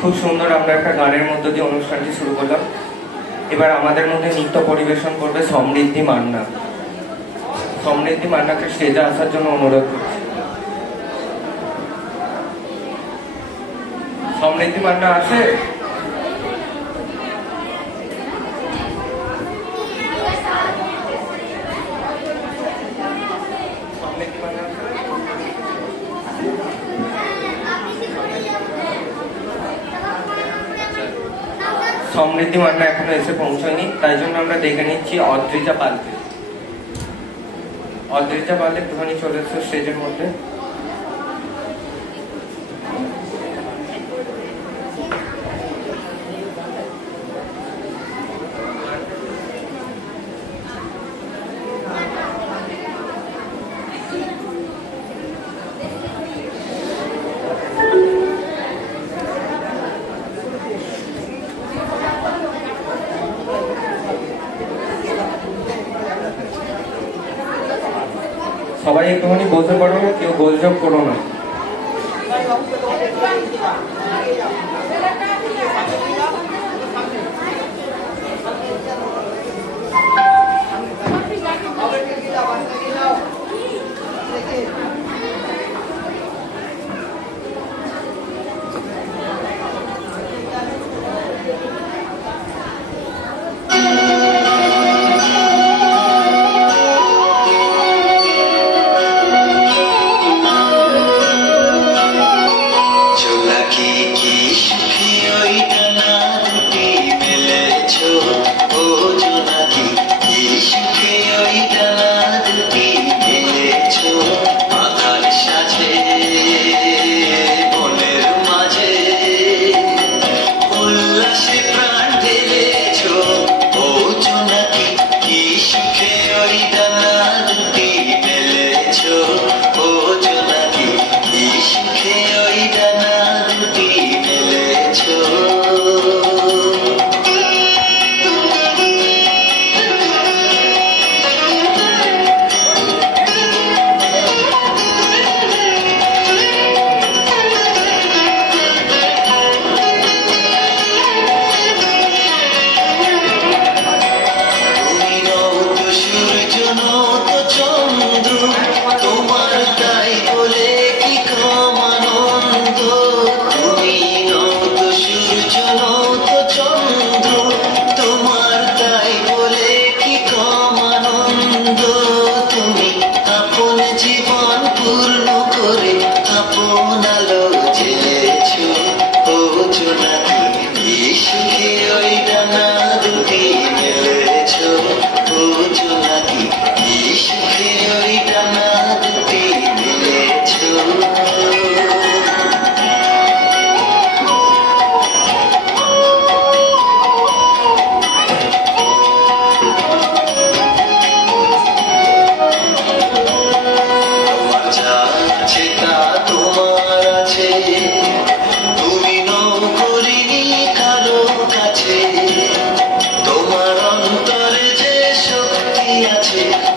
খুব সুন্দর আমরা একটা গানের মধ্য দিয়ে অনুষ্ঠানটি শুরু করলাম। এবার আমাদের মধ্যে নৃত্য পরিবেশন করবে সমৃদ্ধি মান্না। সমৃদ্ধি মান্নাকে স্টেজে আসার জন্য অনুরোধ করছি। সমৃদ্ধি মান্না আছে? সমৃদ্ধি মান্না এখনো এসে পৌঁছয়নি, তাই জন্য আমরা দেখে নিচ্ছি অদ্রিজা পালকে। অদ্রিজা পাল একটুখানি চলে এসছে স্টেজের মধ্যে। সবাই একটুখানি বসে পড়ো, কেউ গোলযোগ করো না।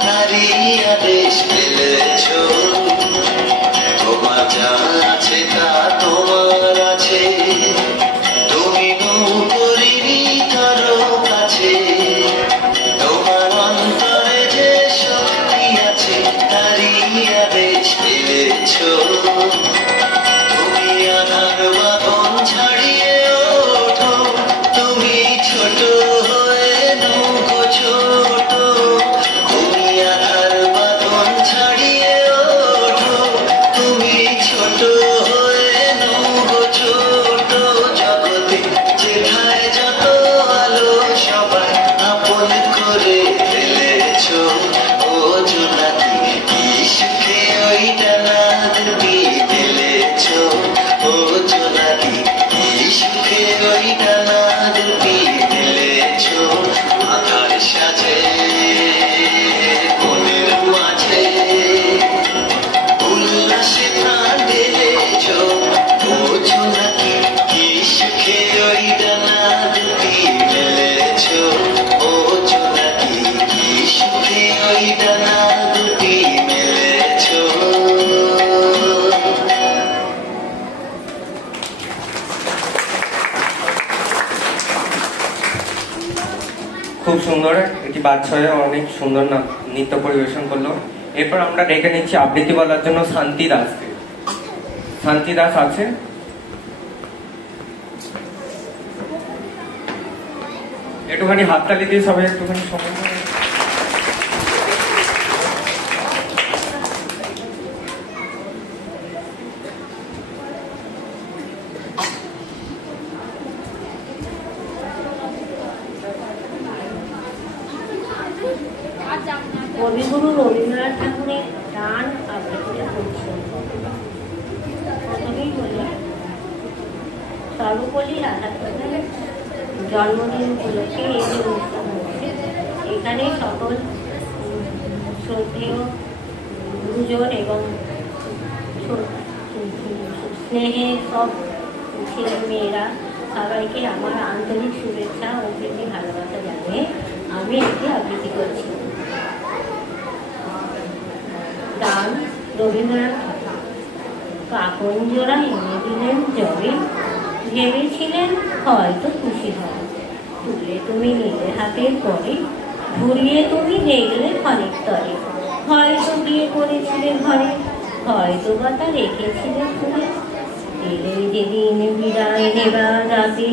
তারি আদেশ পেয়েছো। সুন্দর, এটি বাচ্চা হয়ে অনেক সুন্দর নৃত্য পরিবেশন করলো। এরপর আমরা ডেকে নিচ্ছি আবৃত্তি বলার জন্য শান্তি দাসকে। শান্তি দাস আছে? একটুখানি হাততালি দিয়ে সবাই একটুখানি সময়। কবিগুরু রবীন্দ্রনাথ ঠাকুরের গান আবৃত্তিটা করছেন। প্রথমেই বলি, সর্বপল্লী রাধাকৃষ্ণের জন্মদিন উপলক্ষে এই যে অনুষ্ঠান হচ্ছে, এখানে সকল শ্রদ্ধেয় গুরুজন এবং স্নেহের সব ছেলে মেয়েরা সবাইকে আমার আন্তরিক শুভেচ্ছা ও প্রীতি ভালোবাসা জানিয়ে আমি এটি আবৃত্তি করছি। গান রবীন্দ্রনাথ ঠাকুর। কাকন জোড়া এনে দিলেন জবে, ভেবেছিলেন হয়তো খুশি হবে, তুলে তুমি নিলে হাতের পরে, ঘুরিয়ে তুমি দেখলে ক্ষণিক তরে, হয়তো বিয়ে করেছিলে ঘরে, হয়তো বা তা রেখেছিলে খুলে, এলে যেদিন বিদায় নেবার রাতে,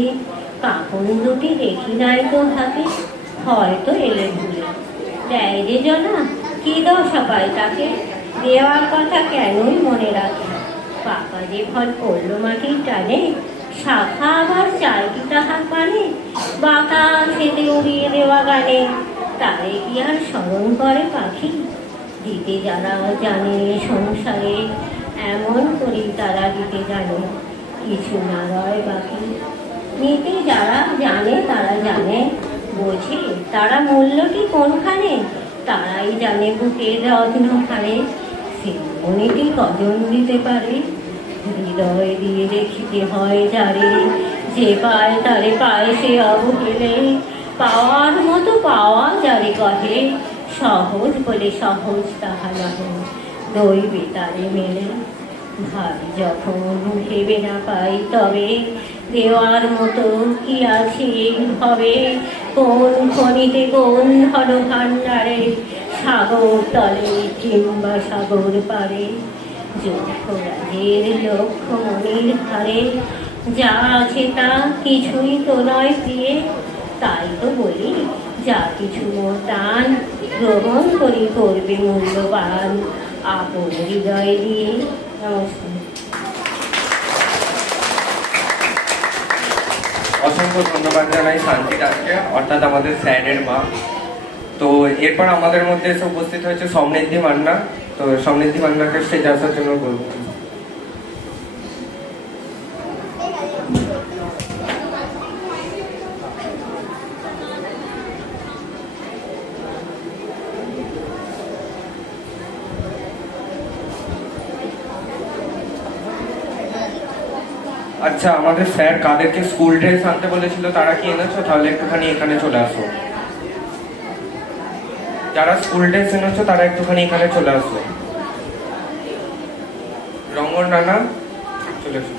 কাকন দুটি দেখি নাই তো হাতে, হয়তো এলে ভুলে, দেয় যে জনা কি দশা পায় তাকে, দেওয়ার কথা কেনই মনে রাখে, পাকা যে ফল পড়ল মাটির টানে, শাখা আবার চায় কি তাহার পানে, বাতাস হেঁটে উড়িয়ে দেওয়া গানে, তারে কি আর স্মরণ করে পাখি, দিতে যারা জানে সংসারে, এমন করি তারা দিতে জানে, কিছু না রয় বাকি, নিতে যারা জানে তারা জানে, বোঝে তারা মূল্যটি কোনখানে, তারাই জানে বুকের রত্নখানে, মনেটি কজন দিতে পারে, হৃদয় দিয়ে দেখিতে হয় যারে, যে পায় তারে পায় সে অবহেলে, পাওয়ার মতো পাওয়া যারে কহে, সহজ বলে সহজ তাহা নহে, দইবে তারে মেলে, ভাই যখন ভেবে না পাই তবে, দেওয়ার মতো কি আছে হবে, কোন খনিতে কোন ধন ভাণ্ডারে, সাগর তলে কিংবা সাগর পারে, যক্ষরাজের লক্ষ্য মনির ধারে, যা আছে তা কিছুই তো নয় প্রিয়ে, তাই তো বলি যা কিছু মোর দান, গ্রহণ করি করবে মূল্যবান, আপন হৃদয় দিয়ে। নমস্কার। অসংখ্য ধন্যবাদ জানাই শান্তি দাসকে, অর্থাৎ আমাদের স্যারের মা। তো এরপর আমাদের মধ্যে এসে উপস্থিত হয়েছে সমৃদ্ধি মান্না। তো সমৃদ্ধি মান্নাকে স্টেজে আসার জন্য বলবো। আচ্ছা, আমাদের স্যার কাদেরকে স্কুল ড্রেস আনতে বলেছিল তারা কি এনেছো? তাহলে একটুখানি এখানে চলে আসো। যারা স্কুল ড্রেস এনেছো তারা একটুখানি এখানে চলে আসো। রঙ্গন রানা চলে আসো।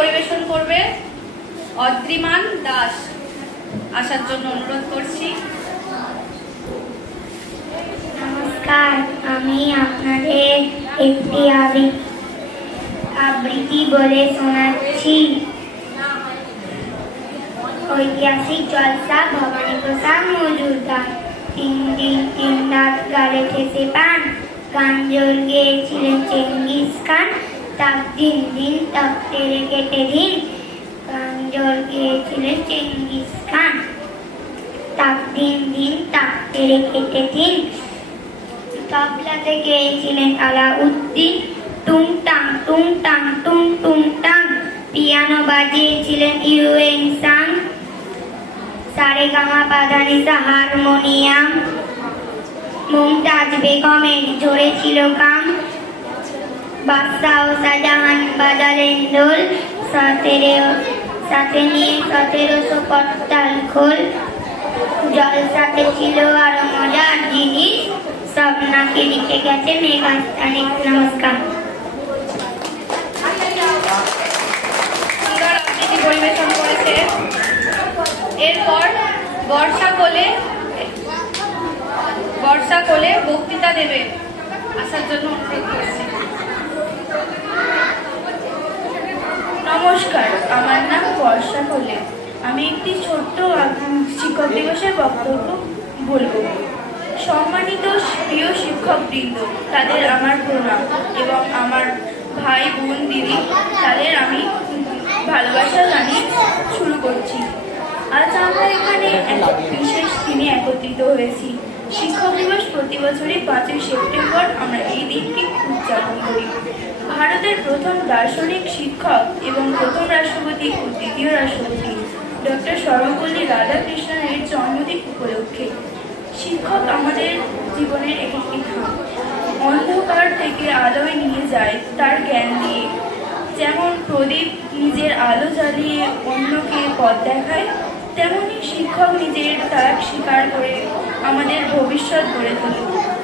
পরিবেশন করবে অদ্রিমান দাস। আসার জন্য অনুরোধ করছি। নমস্কার, আমি আপনাদের একটি আবৃত্তি বলে শোনাচ্ছি। ঐতিহাসিক জলসা ভবানী প্রসাদ মজুমদার। 3 দিন 3 রাত গালে ঠেসে পান, গাঞ্জল গেয়েছিলেন চেঙ্গিস খান। তাক দিন দিন তক্তেরে কেটে দিন, গাঞ্জল গেয়েছিলেন চেঙ্গিস খান। তাক দিন দিন তক্তেরে কেটে দিন, তবলাতে গেয়েছিলেন আলাউদ্দিন। টুং টাং টুং টাং টুং টুং টাং, পিয়ানো বাজিয়েছিলেন ইউএন সাং। সারেগামা পাধানিসা হারমোনিয়াম, মুমতাজ বেগমের জোরে ছিল কাম। বাদশাহ ও শাহজাহান বাজালেন ঢোল, সাথে নিয়ে 1700 করতাল খোল। জলসাতে ছিল আরো মজার জিনিস, সব নাকি লিখে গেছে মেঘাস্থানে। নমস্কার। সুন্দর আবৃত্তি পরিবেশন করেছে। এরপর বর্ষা কোলে বক্তৃতা দেবে। আসার জন্য অনুরোধ করছি। নমস্কার, আমার নাম বর্ষা কোলে। আমি একটি ছোট্ট শিক্ষক দিবসের বক্তব্য বলবো। সম্মানিত প্রিয় শিক্ষকবৃন্দ, তাদের আমার প্রণাম, এবং আমার ভাই বোন দিদি, তাদের আমি ভালোবাসা জানিয়ে শুরু করছি। আজ আমরা এখানে এক বিশেষ দিনে একত্রিত হয়েছি। শিক্ষক দিবস প্রতি বছরই 5ই সেপ্টেম্বর আমরা এই দিনকে উদযাপন করি। ভারতের প্রথম দার্শনিক, শিক্ষক এবং প্রথম রাষ্ট্রপতি ও দ্বিতীয় রাষ্ট্রপতি ডক্টর সর্বপল্লী রাধাকৃষ্ণনের জন্মদিন উপলক্ষে। শিক্ষক আমাদের জীবনের একটি ধাপ, অন্ধকার থেকে আলোয় নিয়ে যায় তার জ্ঞান দিয়ে। যেমন প্রদীপ নিজের আলো জ্বালিয়ে অন্যকে পথ দেখায়, তেমনি শিক্ষক নিজের ত্যাগ স্বীকার করে আমাদের ভবিষ্যৎ গড়ে তোলে।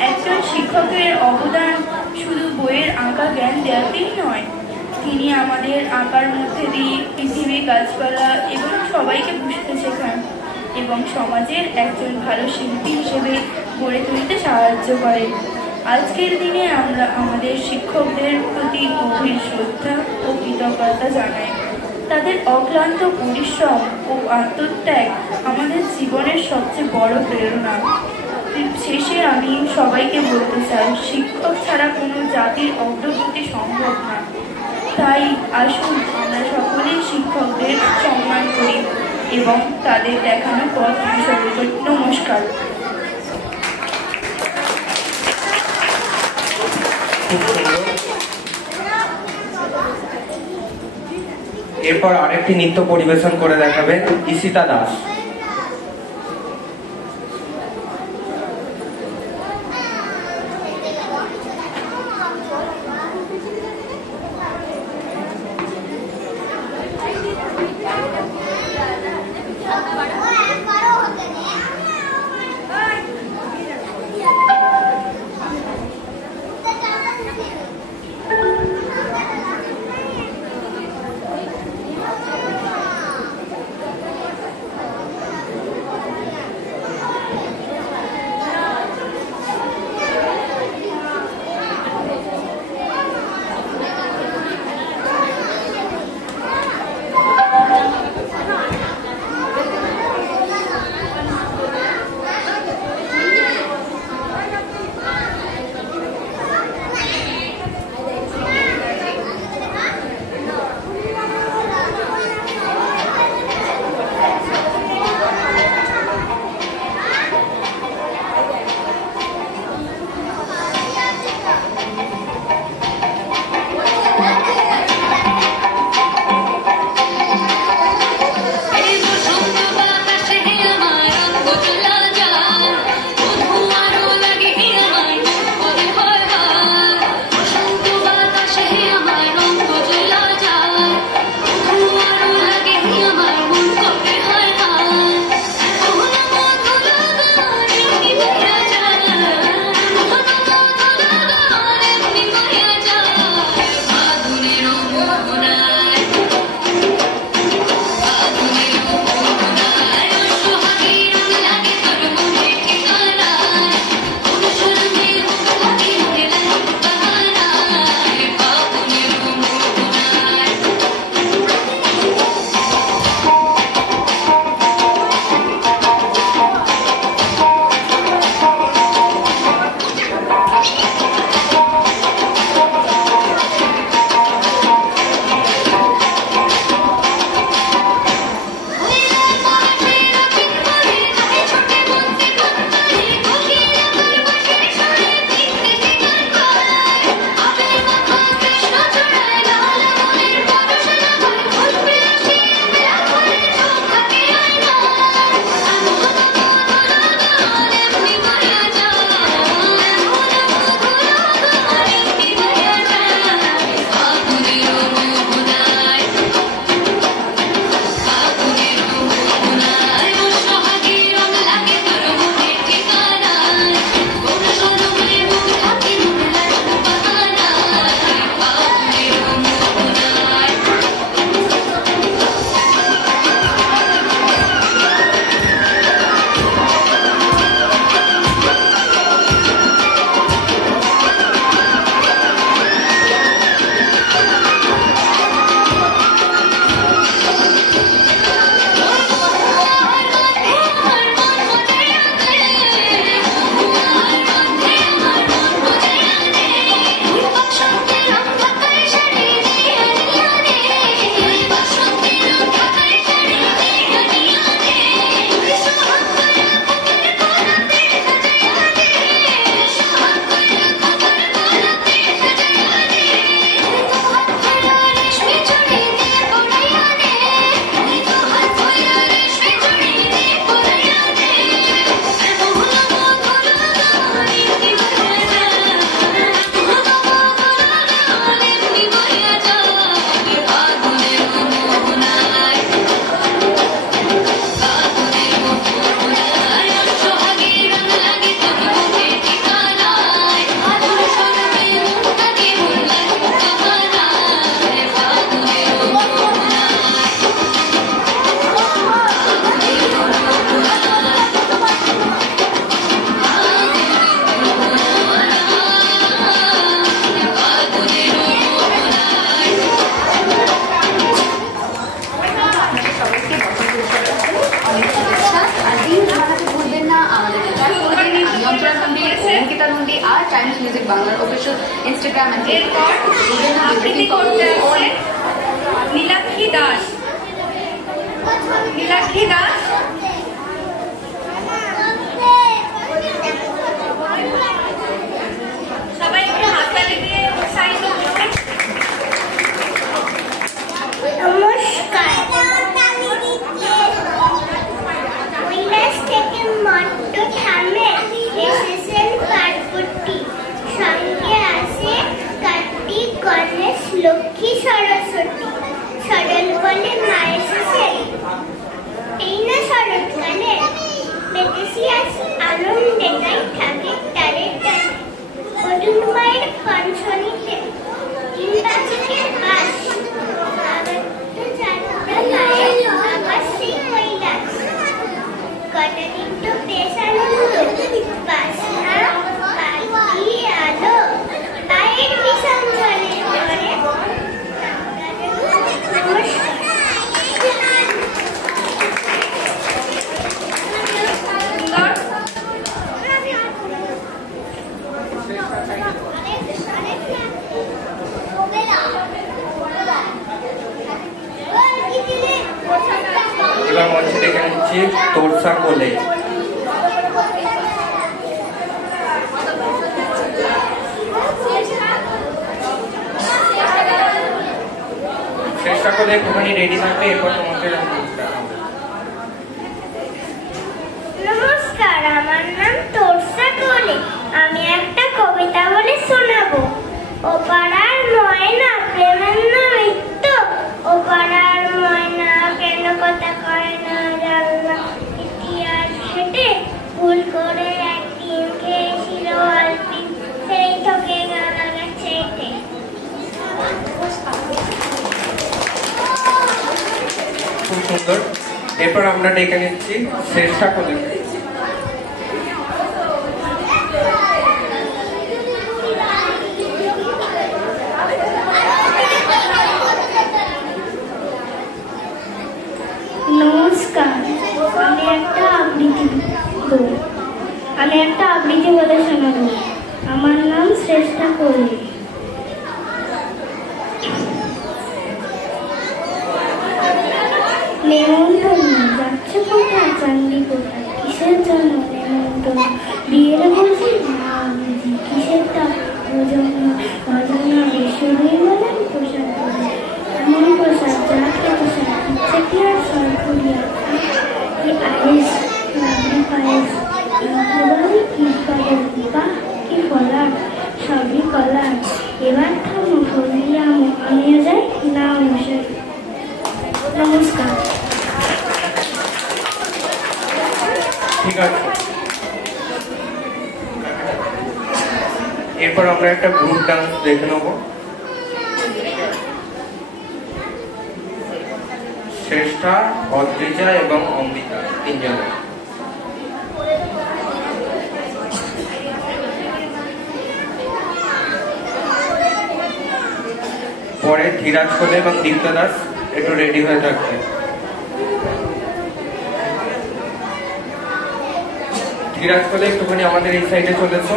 একজন শিক্ষকের অবদান শুধু বইয়ের আঁকা জ্ঞান দেওয়াতেই নয়, তিনি আমাদের আঁকার মধ্যে দিয়ে পৃথিবী, গাছপালা এবং সবাইকে বুঝতে শেখান এবং সমাজের একজন ভালো শিল্পী হিসেবে গড়ে তুলতে সাহায্য করেন। আজকের দিনে আমরা আমাদের শিক্ষকদের প্রতি গভীর শ্রদ্ধা ও কৃতজ্ঞতা জানাই। তাদের অক্লান্ত পরিশ্রম ও আত্মত্যাগ আমাদের জীবনের সবচেয়ে বড় প্রেরণা। শেষে আমি সবাইকে বলতে চাই, শিক্ষক ছাড়া কোনো জাতির অগ্রগতি সম্ভব না। তাই আসুন আমরা সকলেই শিক্ষকদের সম্মান করি এবং তাদের দেখানো পথ অনুসরণ করি। নমস্কার। এরপর আরেকটি নৃত্য পরিবেশন করে দেখাবে ঈশিতা দাস। টাইমস মিউজিক বাংলার অফিসিয়াল ইনস্টাগ্রাম এন্ড এরপর আবৃত্তি করতে আসছে নীলাক্ষী দাস। নীলাক্ষী দাস সবাই একটু হাততালি দিয়ে উৎসাহিত করবেন। নমস্কার, কৈলাস থেকে মট্ট থামে এসেছেন পার্বতী, সঙ্গে আসে কার্তিক, গণেশ, লক্ষ্মী, সরস্বতী। সরল বলে মা এসেছে, এই না শরৎকালে, বেদেশি আসি আনন্দে গাই থাকে তারে টানে। অরুণ মায়ের কঞ্চনীতে তিন বাচকের বাস, কতদিন তো বেশ আনন্দ, বাসনা পাখি আলো পায়ের ভীষণ চলে ধরে। এবার মঞ্চে ডেকে নিচ্ছি তোরসা কোলে। চেষ্টা করলে একটুখানি রেডি থাকবে, এরপর তোমাকে নমস্কার, আমার নাম তোরসা কোলে। আমি একটা কবিতা বলে শোনাবো। ও পাড়ার ময়না প্রেমের নৃত্য, ও পাড়ার ময়না কেন কথা কয় না জানলা। ইতিহাস ঘেটে ভুল করে একদিন খেয়েছিল অল্পিন, সেই ঠকে গেল গেছে এটে। খুব সুন্দর। এরপর আমরা ডেকে নিচ্ছি চেষ্টা করলে। নমস্কার, আমি একটা আবৃত্তি বলে শোনাবো। আমার নাম শ্রেষ্ঠা কোলে। নেমন্তন্ন যাচ্ছে কোথায়, চান্দি কোথায়, কিসের জন্য নেমন্তন্ন? বিয়ের বলছি না বুঝি, কিসের তা অজন্য অজন্য বেসরই বলেন প্রসাদ বলে। এমন প্রসাদ যা খেতে সার ইচ্ছে কি আর সরপুরিয়া, কি আয়েস রাবড়ি পায়েস, ইন্দ্রবাড়ি কি পাগল, বাহ কি ফলার, সবই কলার। এবার থামো ফলিয়া আমিও যাই না মশাই। নমস্কার। ঠিক আছে, এরপর আমরা একটা গ্রুপ ডান্স দেখে নেবো। শ্রেষ্ঠা, অদ্রিজা এবং অমৃতা তিনজনে। পরে ধীরাজ কোলে এবং দীপ্ত দাস একটু রেডি হয়ে থাকবে। ধীরাজ কোলে একটুখানি আমাদের এই সাইডে চলেছো।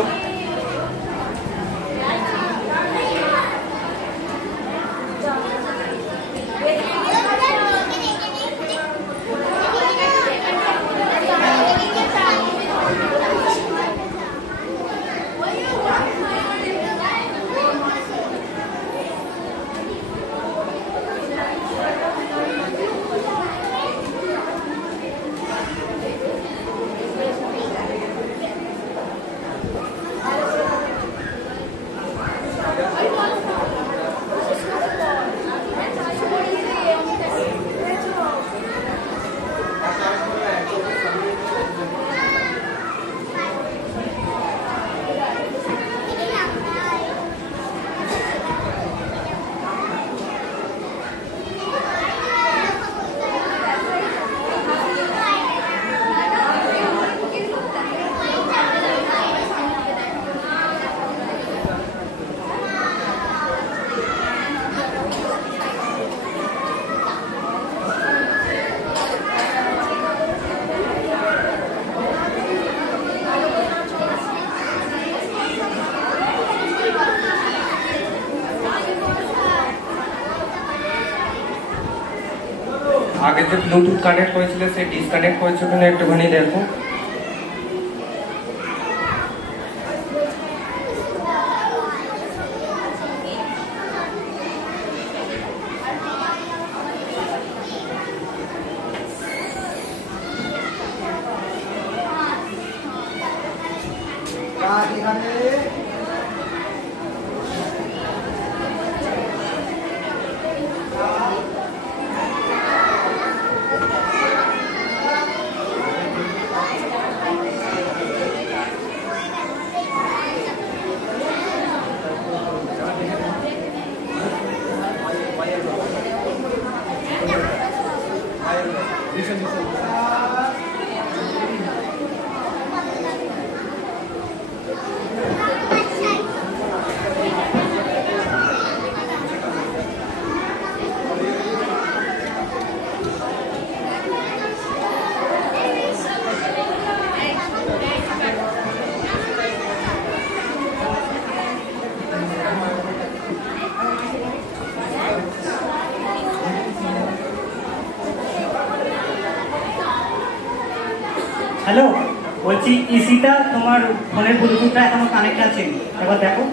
আগে যে ব্লুটুথ কানেক্ট হয়েছিল সে ডিসকানেক্ট হয়েছে কিনা একটুখানি দেখো। হ্যালো, বলছি ইসিতা, তোমার ফোনের ব্লুটুথটা এখনো কানেক্ট আছে, একবার দেখো।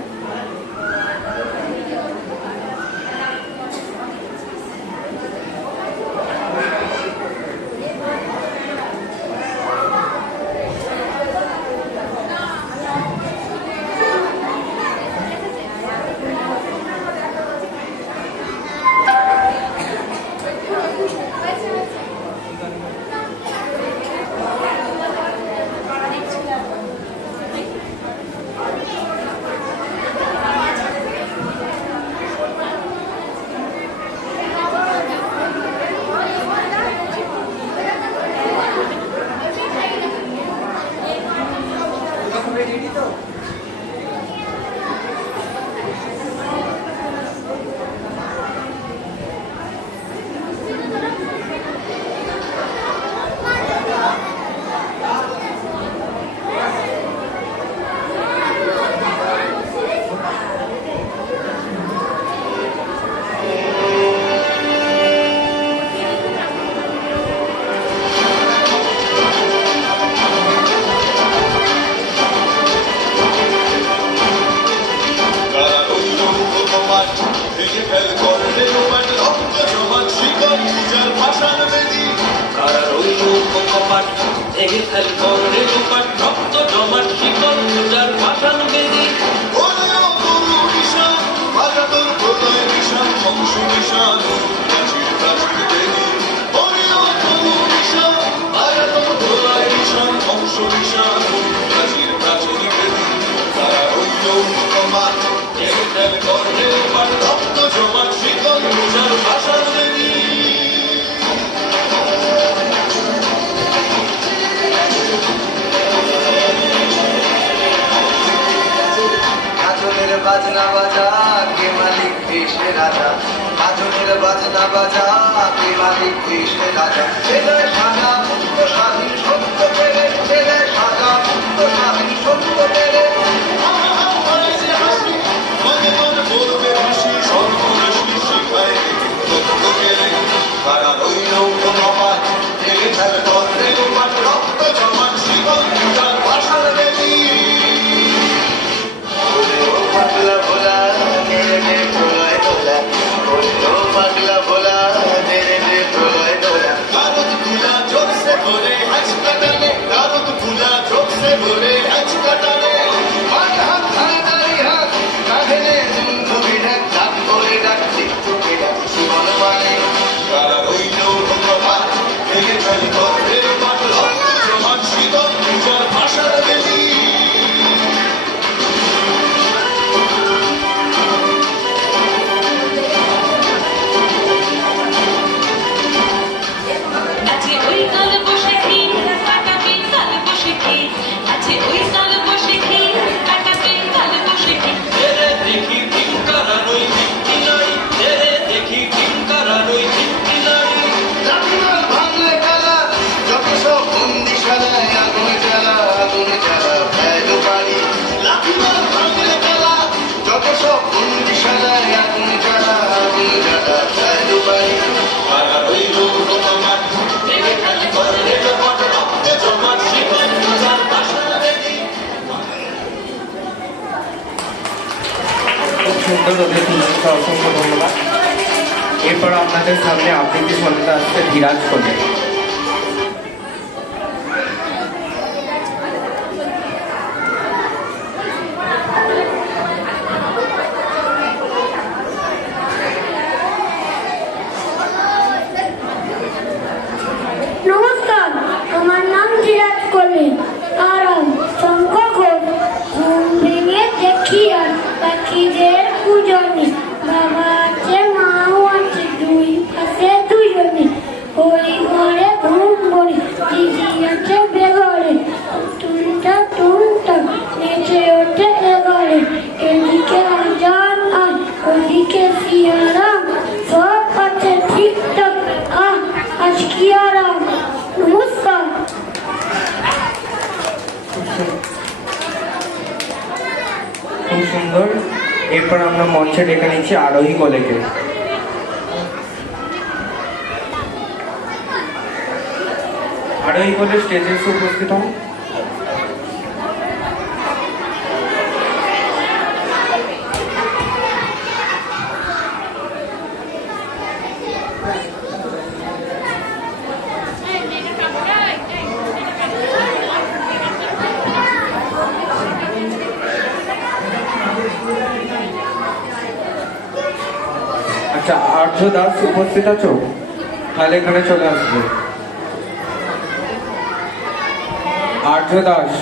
বাজনা বাজা কে মালিক কৃষ্ণের রাজা, বাজনের বাজনা বাজা কে মালিক কৃষ্ণের রাজা। ছেলে সাজা মুক্ত স্বাধীন সত্য পেরে, ছেলে সাজা মুক্ত স্বাধীন সত্য পেরে। তারা রইল নবাদ লেগে ফেলে তন্ত্রে লোপাট, রক্ত জমান শিকল পূজার ভাষার বেদি। পাগলা ভোলা মেরে দে প্রলয় দোলা, পাগলা ভোলা মেরে দে প্রলয় দোলা। গারদ খুলা চোখ সে ভরে হাঁচ কাটালে, গারদ খুলা চোখ সে ভরে হাঁচ কাটালে। হাত হাত ধারে দাঁড়িয়ে হাত কাঁধেলে ধুবি ঢাক, ডাক করে ডাকছি চোখে ডাক জীবন মানে। তারা রইল প্রভাত ভেঙে ফেলে তন্ত্রের পাট, রক্ত জমান শীতল পূজার ভাষার বেদি। ওই কাল বসে অসংখ্য অসংখ্য ধন্যবাদ। এরপর আপনাদের সামনে আবৃত্তি শোনাতে আসছে ধীরাজ কোলে। নমস্কার, আমার নাম ধীরাজ কোলে। আর শঙ্কর ঘোষ। ঘুম ভেঙে দেখি আর পাখিদের পূজনে। বাবা আছে, মাও আছে, দুই পাশে দুজনে। ওই ঘরে ঘুম বনে, দিদি আছে বেঘরে। টুনটা টুনটা নেচে ওঠে এঘরে। এদিকে আজান আর ওদিকে সিয়ারাম, সব আছে ঠিকঠাক। আজ কি আরাম। নমস্কার। খুব সুন্দর। এরপর আমরা মঞ্চে ডেকে নিচ্ছি আরোহী কোলেকে। আরোহী কোলে স্টেজে এসে উপস্থিত হন। আচ্ছা, আর্য দাস উপস্থিত আছো? তাহলে এখানে চলে আসবে। আর্য দাস।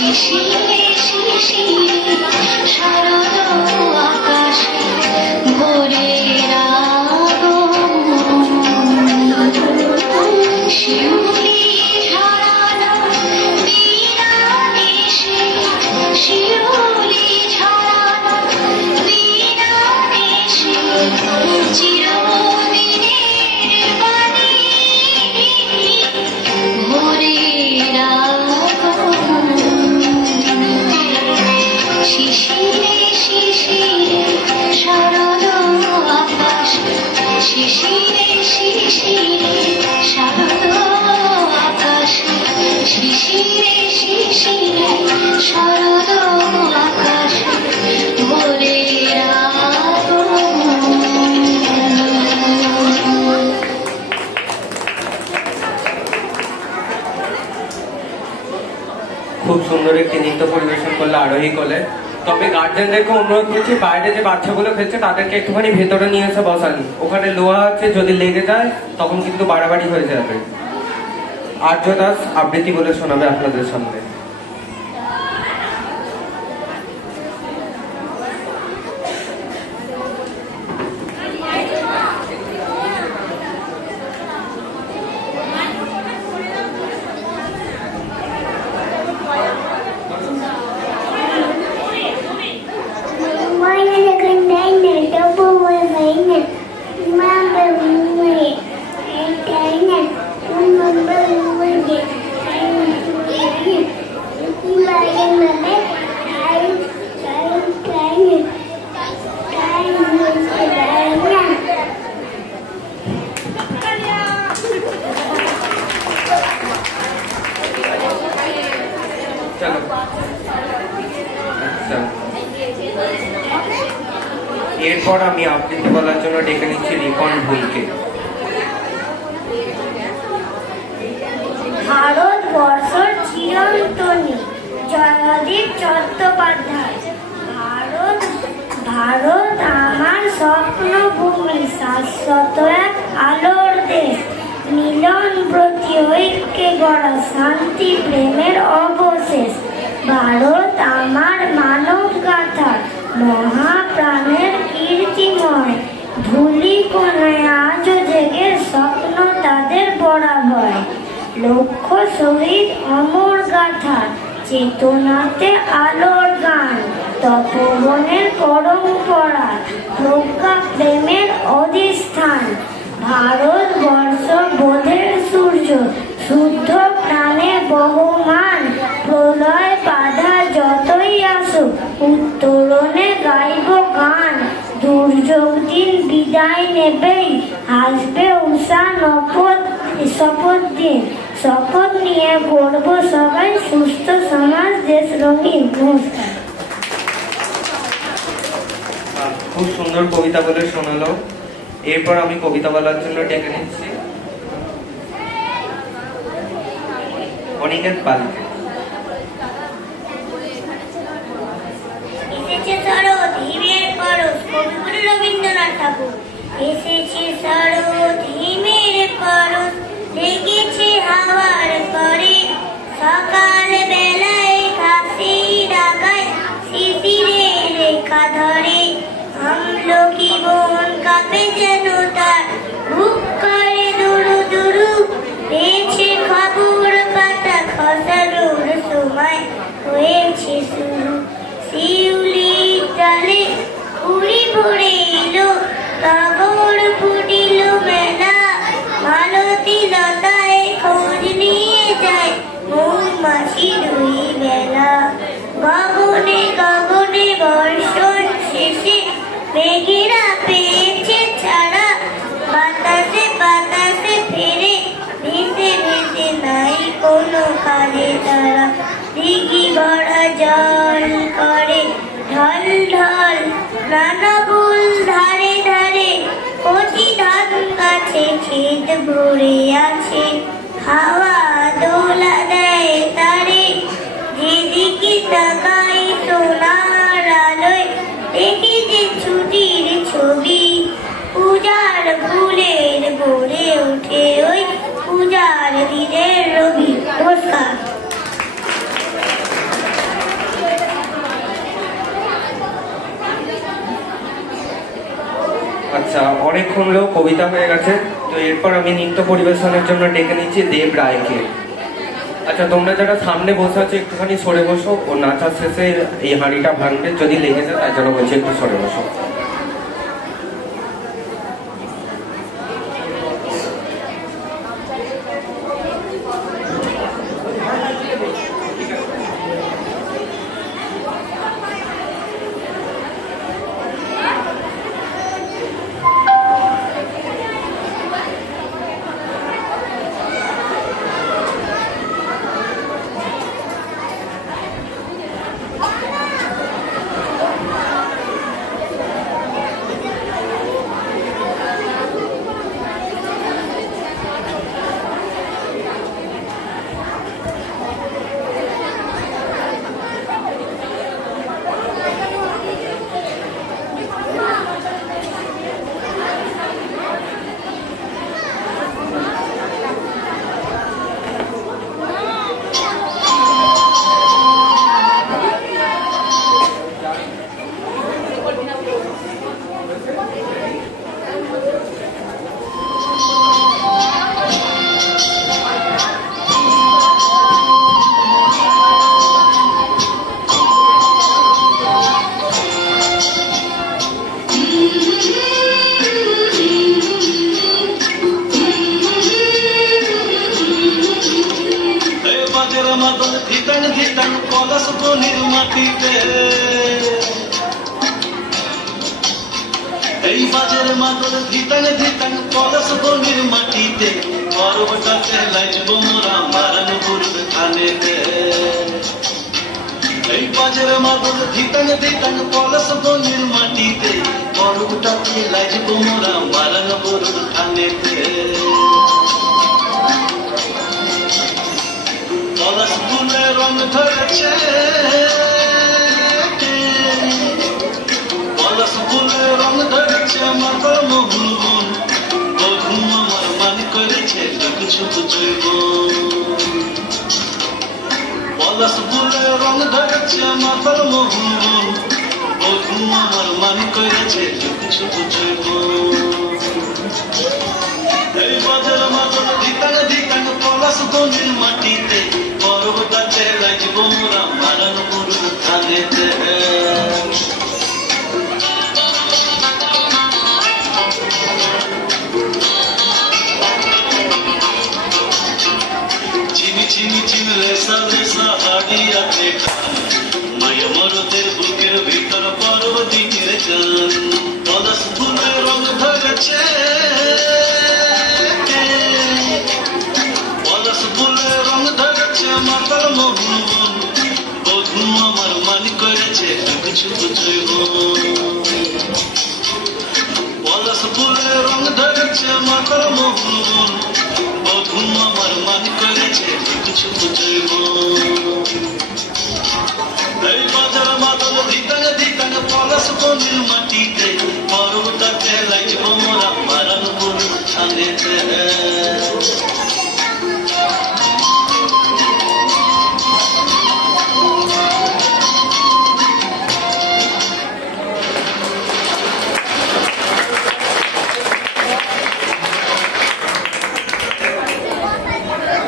শিশিরে শিশিরে শারদ আকাশে ভোরের আগমন শিউলি ঝরানো বীণা নেশে শিউলি ঝরানো বীণা নেশে চিরদিনের বাণী ভোরের আগমন শিশিরে শিশিরে শারদ আকাশ শিশিরে শিশিরে শারদ আকাশ শিশিরে শিশিরে শারদ আকাশ ভোরের আগমন। খুব সুন্দর একটি নৃত্য পরিবেশন করলো আরোহী কোলে। তবে গার্জেনদেরকে অনুরোধ করছি, বাইরে যে বাচ্চাগুলো খেলছে তাদেরকে একটুখানি ভেতরে নিয়ে এসে বসান। ওখানে লোহা আছে, যদি লেগে যায় তখন কিন্তু বাড়াবাড়ি হয়ে যাবে। আর্য দাস আবৃত্তি বলে শোনাবে আপনাদের সামনে। এরপর আমি আবৃত্তি বলার জন্য ডেকে নিচ্ছি রিপন ভুলকে। ভারতবর্ষের চিরন্তনী জয়দীপ চট্টোপাধ্যায়। ভারত আমার স্বপ্নভূমি, শাশ্বত এক আলোর দেশ, মিলন প্রতি ঐক্যে গড়া শান্তি প্রেমের অবশেষ। ভারত আমার মানব গাথা, মহাপ্রাণের কীর্তিময়, ধূলি কোণায় আজও জেগে স্বপ্ন তাদের বরাবর। লক্ষ্য শহীদ অমর গাথা, চেতনাতে আলোর গান, তপবনের পরম্পরা, প্রজ্ঞা প্রেমের অধিষ্ঠান। ভারতবর্ষ বোধের সূর্য, শুদ্ধ প্রাণে বহমান, প্রলয় বাধা যতই আসুক উত্তরণে গাইব গান। দুর্যোগ দিন বিদায় নেবেই, আসবে উষা শপথ দিন, শপথ নিয়ে গড়ব সবাই সুস্থ সমাজ, দেশ রঙিন। নমস্কার। খুব সুন্দর কবিতা বলে শোনালো। এরপর আমি কবিতা বলার জন্য ডেকে নিচ্ছি অনিকেত পালকে। এসেছে শরৎ হিমের পরশ, কবিগুরু রবীন্দ্রনাথ ঠাকুর। এসেছে শরৎ হিমের পরশ, লেগেছে হাওয়ার করে, সকাল বেলায় ঘাসে ডাগায় শিশিরে রেখা ধরে। আমলকি বন কাঁপে যেন তার, বুক করে দুরু দুরু, পেয়েছে খবর পাতা খসানোর সময় হয়েছে শুরু। শিউলি ডালে উড়ি ভরে এলো, কাগর ফুটিল মেলা, মালতী লতায় খোঁজ নিয়ে যায় মৌমাছি দুই বেলা। গগনে গগনে বর্ষণ শেষে মেঘেরা পেয়েছে ছাড়া, বাতাসে বাতাসে ফেরে ভেসে ভেসে নাই কোনো কালে তারা। দিঘি ভরা জল করে ঢল ঢল, নানা ফুল ধারে ধারে, কচি ধান গাছে ক্ষেত ভরে আছে। হাওয়া দোলা দেয় তারে, যেদিকে তাকাই সোনার আলোয় দেখি যে ছুটির ছবি। পূজার ফুলের ভরে ওঠে ওই পূজার দিনের রবি। নমস্কার। আচ্ছা, অনেকক্ষণ হলেও কবিতা হয়ে গেছে, তো এরপর আমি নৃত্য পরিবেশনের জন্য ডেকে নিচ্ছি দেব রায়কে। আচ্ছা, তোমরা যারা সামনে বসে আছো একটুখানি সরে বসো, ও নাচার শেষে এই হাঁড়িটা ভাঙবে, যদি লেগে যায় তার জন্য বলছি একটু সরে বসো। এই বাজের মাদল ধিতাং ধিতাং পলাশ বনির মাটিতে পর্বটাতে লাজবো মোরা মারানো পূর্ব খানেতে। এই বাজের মাদল ধিতাং ধিতাং পলাশ বনির মাটিতে পর্বটাতে লাজবো মোরা মারানো পূর্ব খানেতে। পলাশ ফুলে রং ধরেছে, পলাশ ফুলে রং ধরেছে মাতার মোহন বন, বধু আমার মান করেছে কিছু বুঝব। পলাশ ফুলে রং ধরেছে মাতার মোহন বন, বধু আমার মান করেছে কিছু বুঝব। এই বাজার মাদল ধিতাং ধিতাং পলাশ বনির মাটিতে পর্বটাতে লাজব মোরা মারানো পূর্ব খানেতে। চিনি চিনি চিনি রেসা রেসা হাড়িয়াতে খান, মায়া মরদের বুকের ভিতর পর্বতীর গান। পলাশ ফুলের রং ধরেছে, পলাশ ফুলের রং ধরেছে মাতার মোহন বন, বধু আমার মান করেছে কিছু বুঝব। পলাশ ফুলের রং ধরেছে মাতার মোহন বন, বধু আমার মান করেছে কিছু বুঝব। এই বাজার মাদল ধিতাং ধিতাং পলাশ বনির মাটিতে পর্বটাতে লাজব মোরা মারানো পূর্ব খানেতে।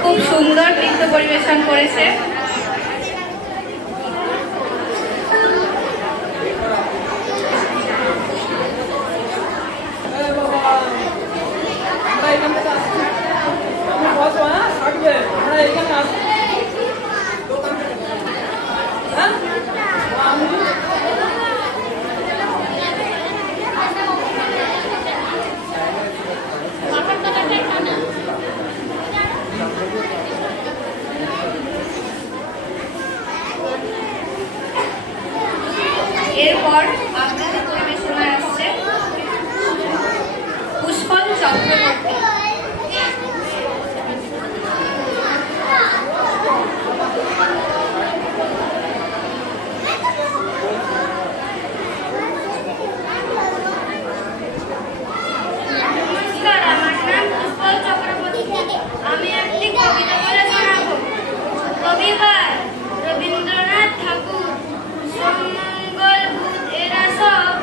খুব সুন্দর নৃত্য পরিবেশন করেছে। এরপর আপনাদের পরিবেশনায় আসছে পুষ্পল চক্রবর্তী। নমস্কার, আমার নাম পুষ্পল চক্রবর্তী। আমি একটি কবিতা বলে শোনাবো। কবিবার রবীন্দ্রনাথ ঠাকুর, সোমঙ্গল বুধ এরা সব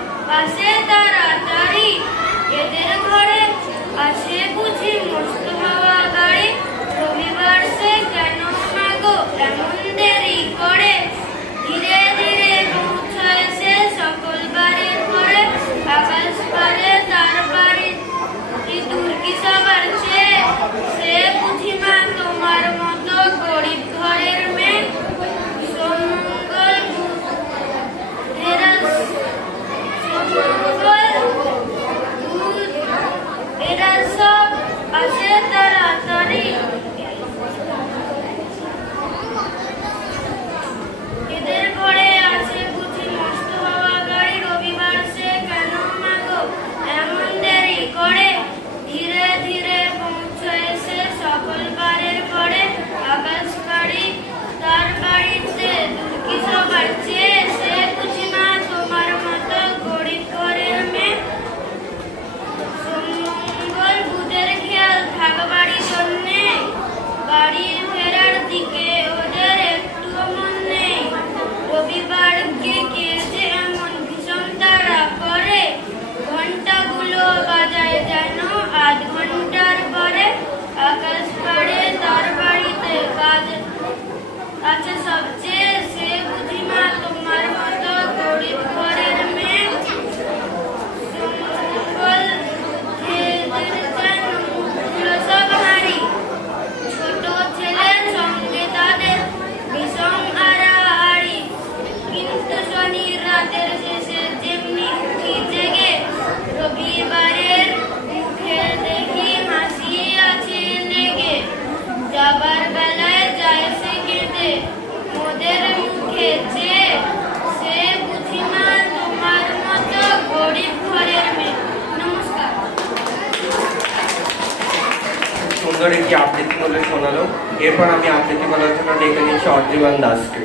এরপর আমি আবৃত্তি বলার জন্য ডেকে নিচ্ছি অদ্রিমান দাসকে।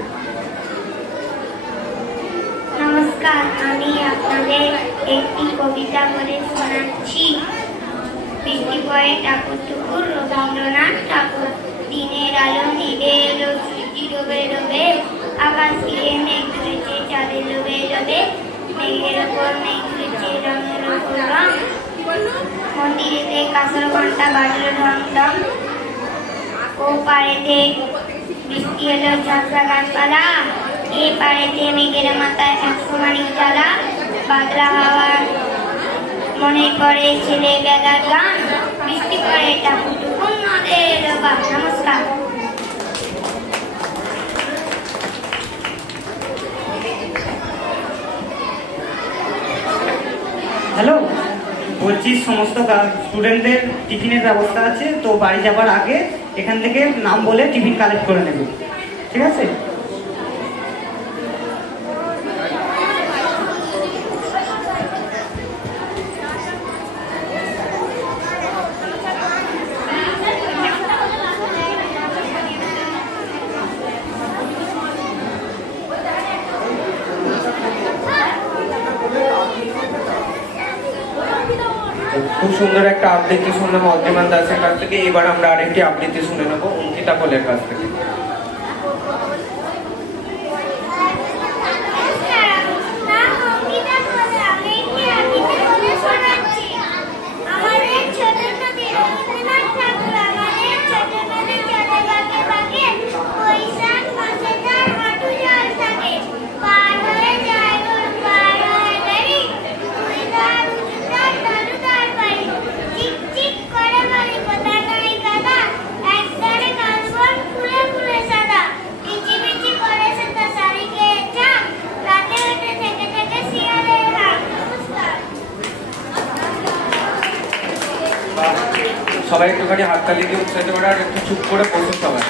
নমস্কার, আমি আপনাদের একটি কবিতা বলে শোনাচ্ছি। বৃষ্টি পড়ে টাপুর টুকুর, রবীন্দ্রনাথ ঠাকুর। দিনের আলো নিভে এলো, সূর্যি ডোবে ডোবে, আকাশ ঘিরে মেঘ ধরেছে চাঁদের লোবে লোবে, মেঘের ওপর মেঘ ধরেছে রঙের ওপর রং। মন্দিরেতে কাঁসর ঘন্টা বাজলো ঢং ঢং, ও পাড়েতে বৃষ্টি এলো ঝাঁকড়া গাছপালা, এ পাড়েতে মেঘের মাথায় 100 মানি জ্বালা। বাদলা হাওয়ার মনে পড়ে ছেলেবেলার গান, বৃষ্টি পড়ে টাপুর টুকুর নদে এলো বাপ। নমস্কার। হ্যালো, বলছি সমস্ত স্টুডেন্টদের টিফিনের ব্যবস্থা আছে, তো বাড়ি যাবার আগে এখান থেকে নাম বলে টিফিন কালেক্ট করে নেবে, ঠিক আছে? খুব সুন্দর একটা আবৃত্তি শুনলাম অদ্রিমান দাসের কাছ থেকে। এবার আমরা আরেকটি আবৃত্তি শুনে নেবো অঙ্কিতা কোলের কাছ থেকে। সবাই একটুখানি হাততালি দিয়ে উৎসাহিত করে, আর একটু চুপ করে বসুন সবাই।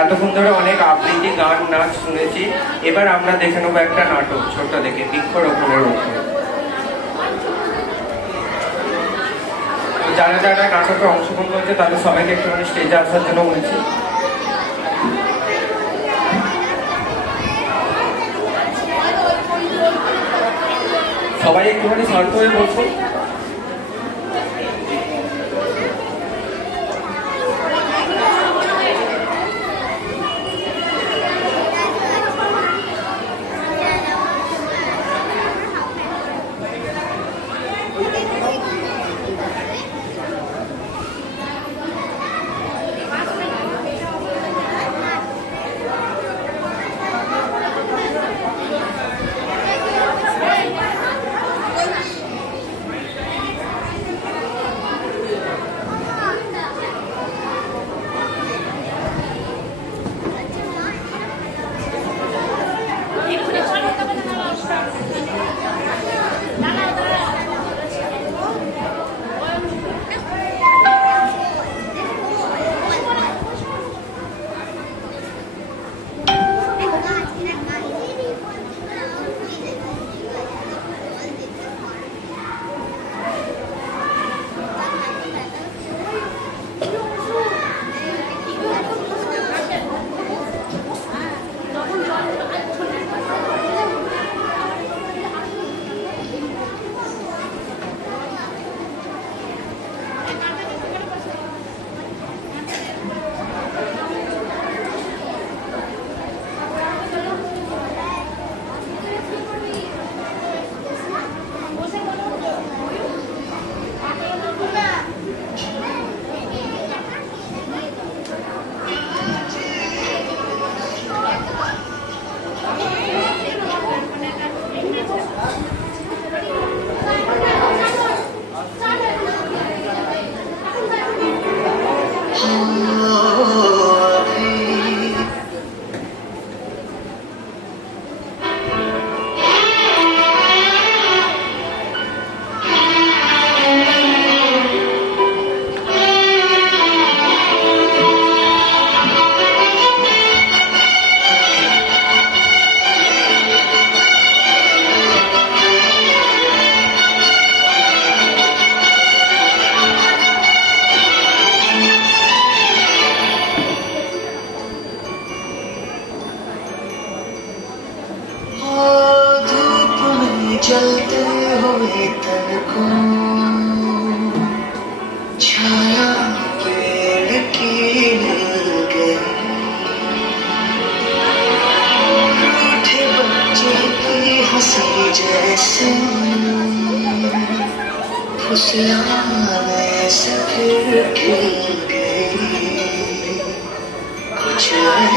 এতক্ষণ ধরে অনেক আবৃত্তি, গান, নাচ শুনেছি। এবার আমরা দেখে নেবো একটা নাটক ছোট দেখে, বৃক্ষরোপণের উপর। যারা যারা নাটকে অংশগ্রহণ করছে তাদের সবাইকে একটুখানি স্টেজে আসার জন্য বলছি। সবাই একটুখানি শান্ত হয়ে বসুন।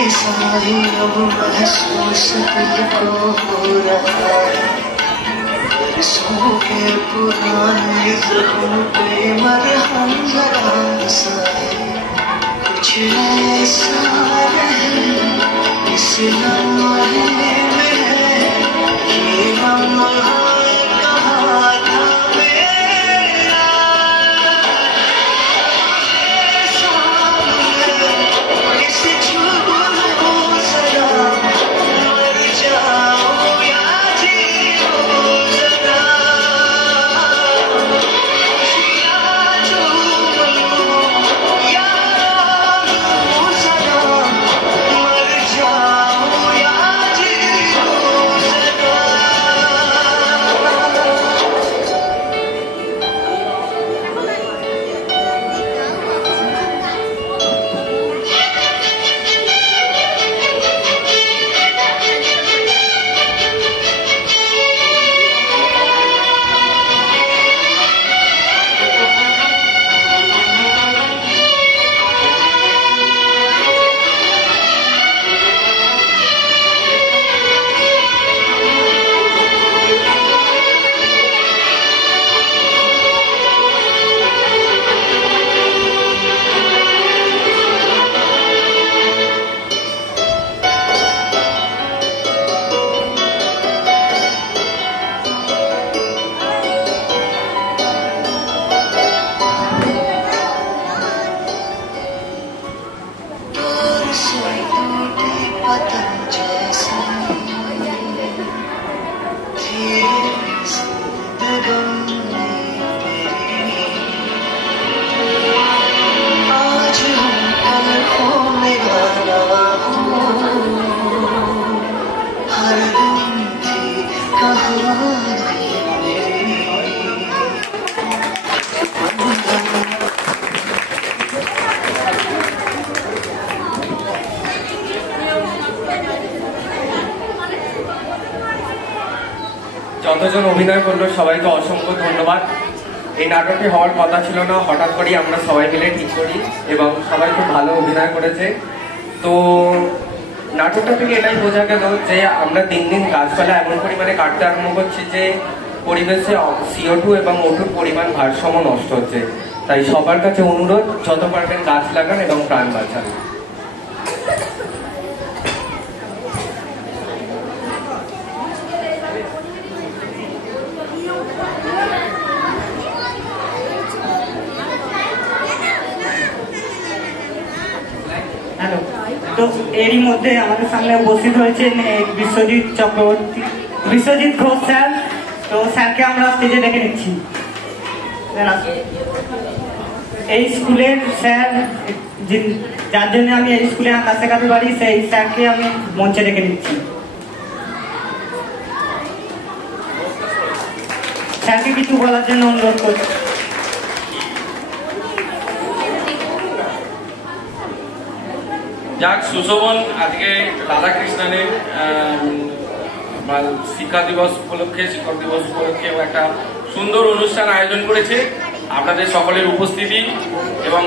ऐसा ही अब महसूस तुझको हो रहा है बरसों के पुराने जख्म पे मरहम जरा सा है कुछ ऐसा है इस लम्हे में है ये लम्हा कहाँ था मेरा इसे छू लो जरा मर जाओ या जी लो जरा या जो लो या लो जरा मर जाओ या जी लो जरा दूर से टूटी पतंग जैसी धीरे जिंदगानी मेरी आज हूँ कल खोने वाला हूँ हर दिन थी कहानी मेरी যতজন অভিনয় করলো সবাইকে অসংখ্য ধন্যবাদ। এই নাটকটি হওয়ার কথা ছিল না, হঠাৎ করেই আমরা সবাই মিলে ঠিক করি এবং সবাই খুব ভালো অভিনয় করেছে। তো নাটকটা থেকে এটাই বোঝা গেল যে আমরা দিন দিন গাছপালা এমন পরিমাণে কাটতে আরম্ভ করছি যে পরিবেশে CO2 এবং O2 পরিমাণ ভারসাম্য নষ্ট হচ্ছে। তাই সবার কাছে অনুরোধ, যত পারবেন গাছ লাগান এবং প্রাণ বাঁচান। হ্যালো, তো এরই মধ্যে আমাদের সামনে উপস্থিত হয়েছেন বিশ্বজিৎ ঘোষ স্যার। তো স্যারকে আমরা স্টেজে ডেকে নিচ্ছি। এই স্কুলের স্যার, যার জন্য আমি এই স্কুলে আঁকা শেখাতে পারি, সেই স্যারকে আমি মঞ্চে ডেকে নিচ্ছি। স্যারকে কিছু বলার জন্য অনুরোধ করছি। যাক, সুশোভন আজকে রাধাকৃষ্ণনের শিক্ষা দিবস উপলক্ষে, শিক্ষক দিবস উপলক্ষে একটা সুন্দর অনুষ্ঠান আয়োজন করেছে। আপনাদের সকলের উপস্থিতি এবং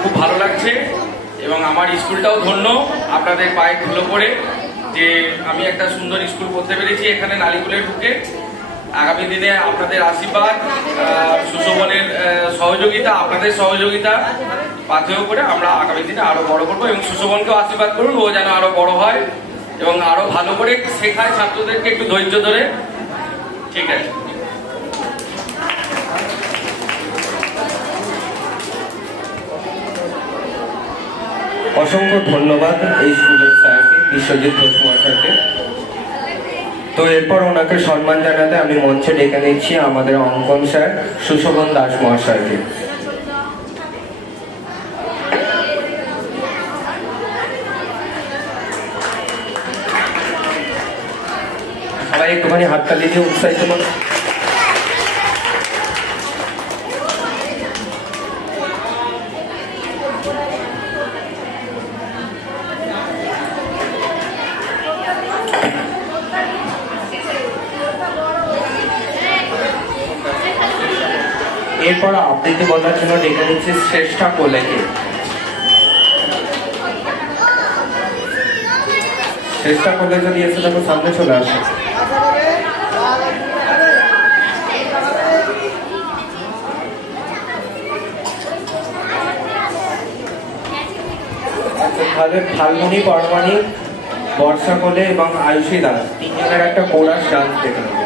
খুব ভালো লাগছে এবং আমার স্কুলটাও ধন্য আপনাদের পায়ে ধুলো পড়ে যে আমি একটা সুন্দর স্কুল করতে পেরেছি এখানে নালিগুলে ঢুকে। আগামী দিনে আপনাদের আশীর্বাদ, সুশোভনের সহযোগিতা, আপনাদের সহযোগিতা পাথেয় করে আমরা আগামী দিনে আরো বড় করবো এবং সুশোভনকেও আশীর্বাদ করুন, ও যেন আরো বড় হয় এবং আরো ভালো করে শেখায় ছাত্রদেরকে, একটু ধৈর্য ধরে। ঠিক আছে, অসংখ্য ধন্যবাদ এই স্কুলের স্যারকে, বিশ্বজিৎ ঘোষ মহাশয়কে। তো এরপর ওনাকে সম্মান জানাতে আমি মঞ্চে ডেকে নিচ্ছি আমাদের অঙ্কন স্যার সুশোভন দাস মহাশয়কে। সবাই একটুখানি হাততালি দিয়ে উৎসাহিত করুন। এরপর আবৃত্তি বলার জন্য ডেকে নিচ্ছি শ্রেষ্ঠা কোলেকে। চেষ্টা করলে যদি এসে দেখো সামনে চলে আসে। তাহলে ফাল্গুনি, পরমাণিক, বর্ষা কোলে এবং আয়ুষী দাস তিনজনের একটা কোরাস ডান্স দেখে নেব।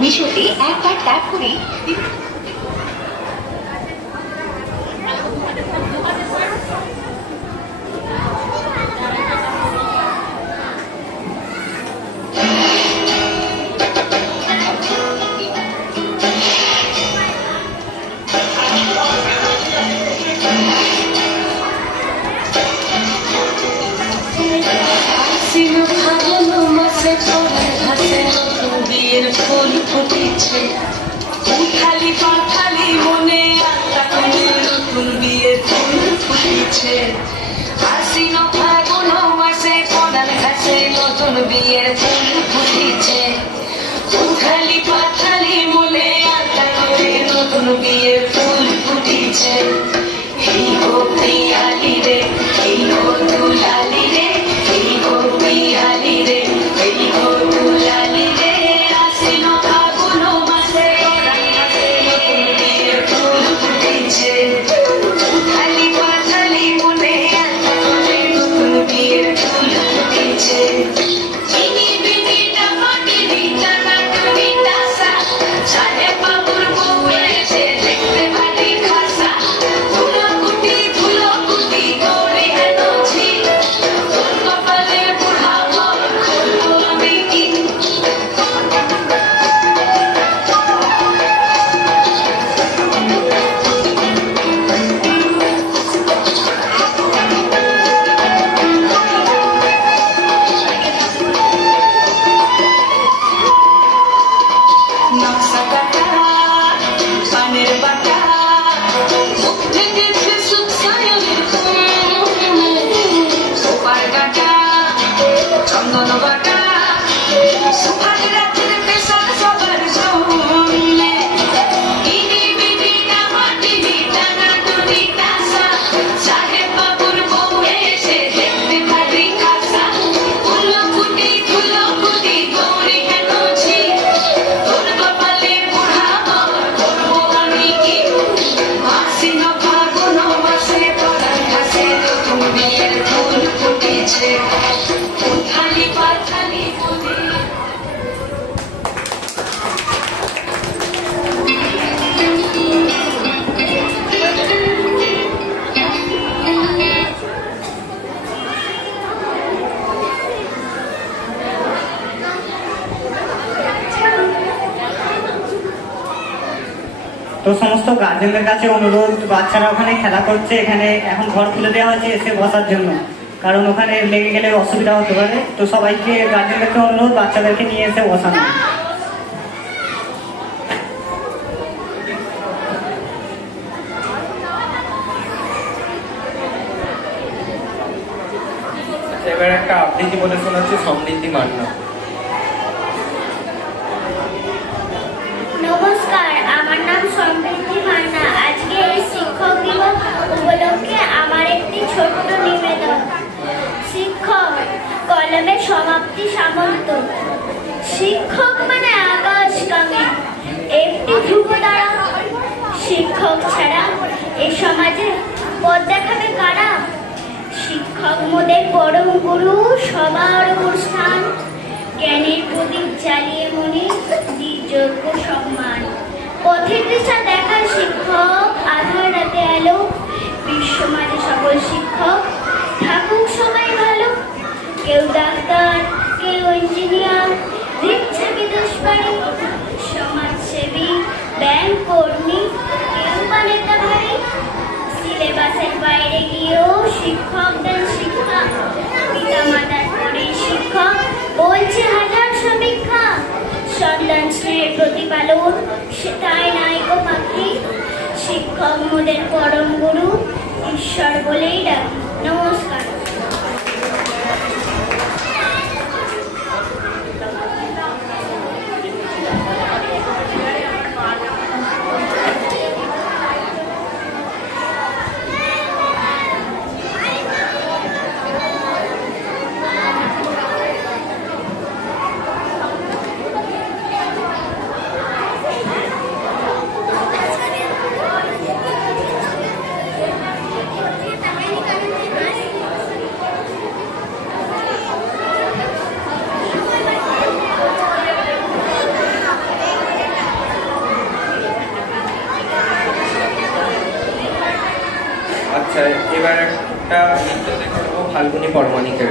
মিশোতে একবার ট্যাপ করে বিয়ের ফুল ফুটেছে, উঠালি পাঠালি মনে নতুন বিয়ের ফুল ফুটেছে। আশ্বিন ফাগুন মাসে পড়ার ঘাসে নতুন বিয়ের ফুল ফুটেছে, উঠালি পাঠালি মনে নতুন বিয়ের ফুল ফুটেছে। এই গো পিয়ালি রে, এই গো দুলালি রে, এই গো পিয়ালি রে, এই গো দুলালি রে। আশ্বিন ফাগুন মাসে পড়ার ঘাসে নতুন বিয়ের ফুল ফুটেছে, উঠালি পাঠালি মনে নতুন বিয়ের ফুল ফুটেছে। চিনি বিনি টামাটি টানা টুনি টাসা, চালে বাবুর বউ এসে দেখতে ভারী খাসা। ধুলো কুটি করে এনেছি, তোর কপালে বুড়া ঘর খুলবো আমি কি। নকশা কাটা পানের বাটা, মুখ থেকে সুখ সায়নের সোপার কাটা চন্দন বাটা, সুভাষ রাতের পেশার সবার জমলে। ইনি বিনি নামাটি টানা টুনি টাসা, সাহেব বাবুর বউ এসে দেখতে ভারী খাসা। ধুলো কুটি গৌরী এনেছি, তোর কপালে বুড়া ঘর করবো আমি কি। আশ্বিন ফাগুন মাসে পড়ার ঘাসে নতুন বিয়ের ফুল ফুটেছে, উঠালি পাঠালি মনে। তো সমস্ত গার্জেনদের কাছে অনুরোধ, বাচ্চারা ওখানে খেলা করছে, এখানে এখন ঘর খুলে দেওয়া হয়েছে এসে বসার জন্য, কারণ ওখানে লেগে গেলে অসুবিধা হতে পারে। তো সবাইকে গার্জেনদেরকে অনুরোধ বাচ্চাদেরকে নিয়ে এসে বসানো। এবার একটা আবৃত্তি বলে শোনাচ্ছি সমৃদ্ধি মান্না। নমস্কার, আমার নাম সমৃদ্ধি মান্না। আজকে এই শিক্ষক দিবস উপলক্ষে আমার একটি ছোট্ট নিবেদন। শিক্ষক কলমের সমাপ্তি সামন্ত। শিক্ষক মানে আকাশ কামে একটি ধ্রুব তারা। শিক্ষক ছাড়া এ সমাজে পথ দেখাবে কারা? শিক্ষক মোদের পরম গুরু, সবার অনুষ্ঠান, জ্ঞানের প্রদীপ জ্বালিয়ে মনে যোগ্য সম্মান। পথের দিশা দেখার শিক্ষক, আধার রাতে আলো, বিশ্ব মাঝে সকল শিক্ষক থাকুক সবাই ভালো। কেউ ডাক্তার, কেউ ইঞ্জিনিয়ার, দিচ্ছে বিদেশ বাড়ি, সমাজসেবী, ব্যাংক কর্মী, কেউ বা নেতা ভারী। সিলেবাসের বাইরে গিয়েও শিক্ষক দেন শিক্ষা, পিতা মাতার পরে শিক্ষক বলছে হাজার সমীক্ষা। সন্তান স্নেহের প্রতিপালন সেটাই নাইকো পাখি, শিক্ষক মোদের পরম গুরু, ঈশ্বর বলেই ডাকি। নমস্কার। আচ্ছা, এবার একটা নৃত্য দেখবো ফাল্গুনী পরমাণিকের।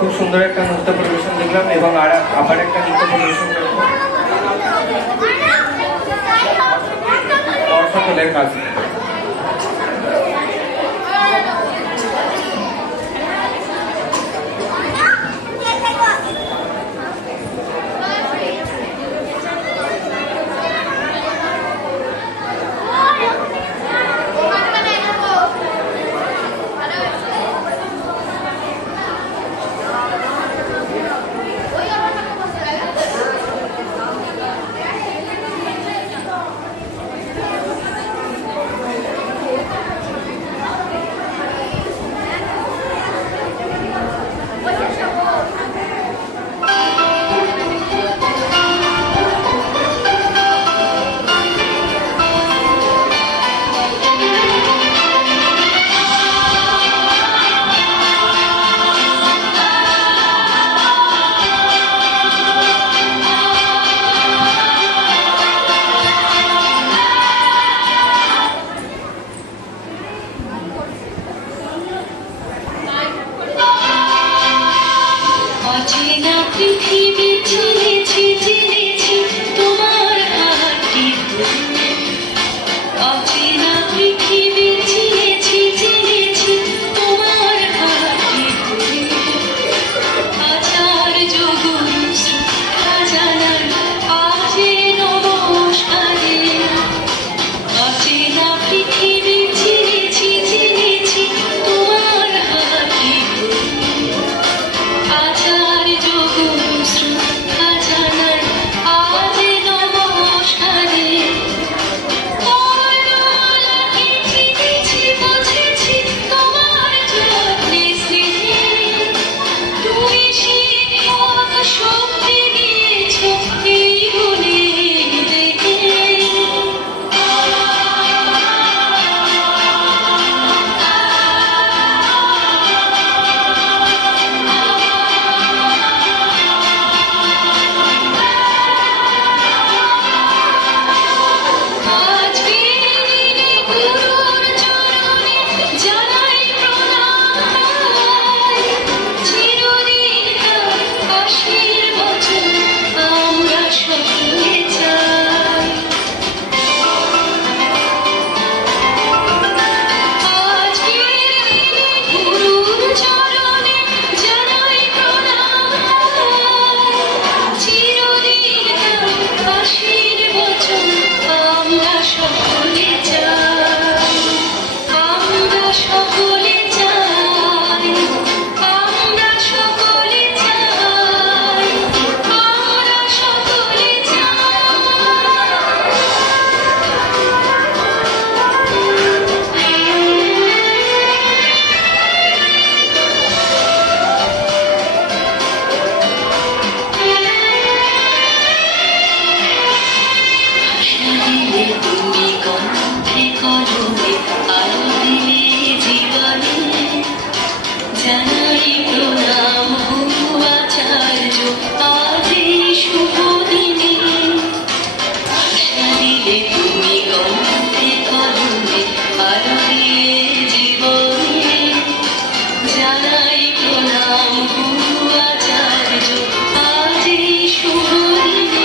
খুব সুন্দর একটা নৃত্য পরিবেশন দেখলাম এবং আবার একটা নৃত্য পরিবেশন করবো সকলের কাছে। অচেনা পৃথিবী চিনেছি চিনেছি তোমার হাতটি ধরে অচেনা পৃথিবী চিনেছি চিনেছি তোমার হাতটি ধরে আচার্য গুরু শ্রদ্ধা জানাই আজে নমস্কারে অচেনা পৃথিবী চিনেছি চিনেছি তোমার হাতটি ধরে আচার্য গুরু শ্রদ্ধা জানাই আজে নমস্কারে করুণাকে চিনেছি বুঝেছি তোমার যত্নে স্নেহে তুমি শিক্ষক শক্তি দিয়েছ এই গুণে দেখে আজকের দিনে গুরুর চরণে জানাই প্রণাম চিরদিন তার আশীর্বচন আমরা সকলে চাই আজকের দিনে গুরুর চরণে জানাই প্রণাম চিরদিন তার আশীর্বচন আমরা সকলে চাই আমরা সকলে চাই আমরা সকলে চাই আমরা সকলে দিলে তুমি কণ্ঠে কলমে আলো দিলে জীবনে জানাই প্রণাম গুরু আচার্য আজ এই শুভ দিনে আশা দিলে তুমি কণ্ঠে কলমে আলো দিলে জীবনে জানাই প্রণাম গুরু আচার্য আজ এই শুভ দিনে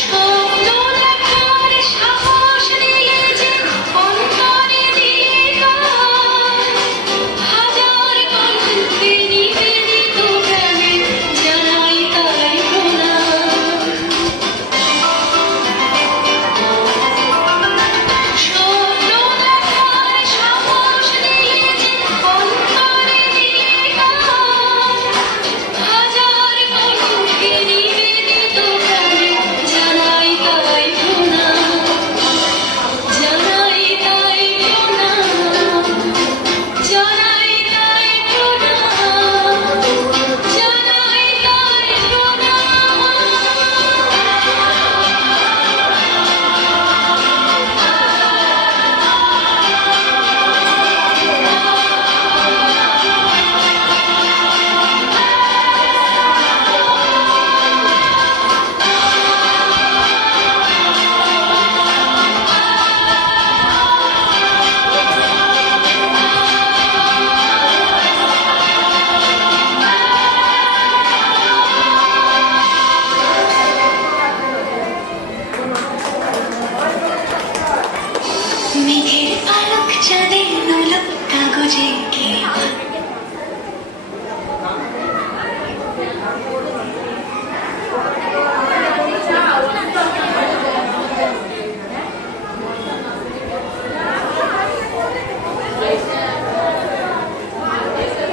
স্বপ্ন দেখার সাহস দিলে যে অন্তরে দিলে গান হাজার কণ্ঠে নিবেদিত প্রাণে জানাই তাই প্রণাম স্বপ্ন দেখার সাহস দিলে যে অন্তরে দিলে গান হাজার কণ্ঠে নিবেদিত প্রাণে জানাই তাই প্রণাম জানাই তাই প্রণাম জানাই তাই প্রণাম জানাই তাই মেঘের পালক চাঁদের নোলক কাগজে ঘেরা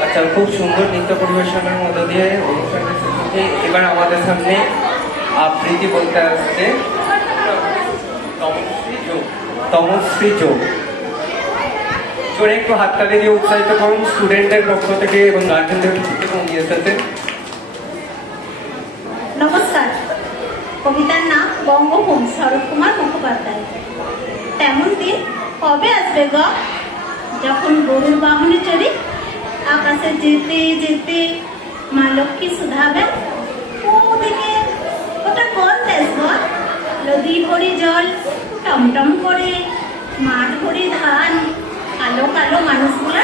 আচ্ছা, খুব সুন্দর নৃত্য পরিবেশনের মধ্য দিয়ে অনুষ্ঠানটি শেষ হচ্ছে। এবার আমাদের সামনে আবৃত্তি বলতে আসছে তমশ্রী যোগ। জোরে একটু হাততালি দিয়ে উৎসাহিত করুন স্টুডেন্টদের পক্ষ থেকে এবং গার্জেনদের পক্ষ থেকে উনি এসেছেন। নমস্কার, কবিতার নাম বঙ্গভূম, শরৎ কুমার মুখোপাধ্যায়। তেমন দিন কবে আসবে গ, যখন গরুর বাহনে চড়ি আকাশে যেতে যেতে মা লক্ষ্মী শুধাবে। ওদিকে ওটা কোন দেশ বল? নদী ভরি জল, টমটম করে, মাঠ ভরি ধান, কালো কালো মানুষগুলা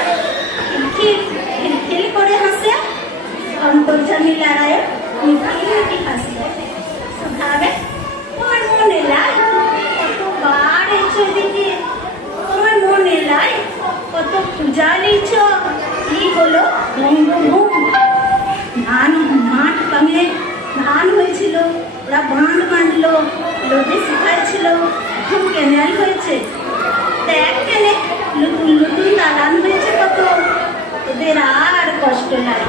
খিলখিল খিলখিল করে হাসে, অন্তর্জামী লড়াইয়ে মিটি মিটি হাসে। শুধাবে, তোমার মনে লাই কতবার এসো এদিকে, তোমার মনে লাই কত পূজা নিচ্ছ, কি হলো বঙ্গভূম? ধান মাঠ ভাঙে ধান হয়েছিল, ওরা বাঁধ বাঁধলো, নদী শুকাইছিল, এখন ক্যানেল হয়েছে। দেখ কেনে নতুন নতুন দালান হয়েছে কত, ওদের আর কষ্ট নাই।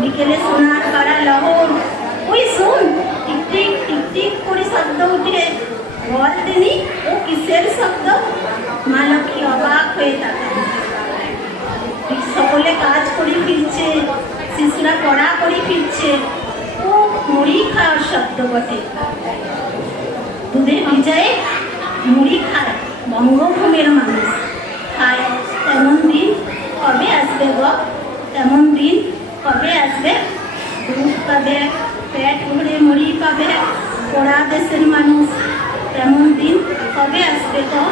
বিকেলে সোনার পাড়া লহর, ওই শোন টিকটিক টিকটিক করে শব্দ উঠে, বল দিনি ও কিসের শব্দ? মা লক্ষ্মী অবাক হয়ে তাকান। সকলে কাজ করে ফিরছে, শিশুরা পড়া করে ফিরছে, ও মুড়ি খাওয়ার শব্দ বটে। দুধে ভিজায় মুড়ি খায় বঙ্গভূমির মানুষ, খায়। তেমন দিন কবে আসবে গো? তেমন দিন কবে আসবে? দুধ পাবে, পেট ভরে মুড়ি পাবে পোড়া দেশের মানুষ। তেমন দিন কবে আসবে গো?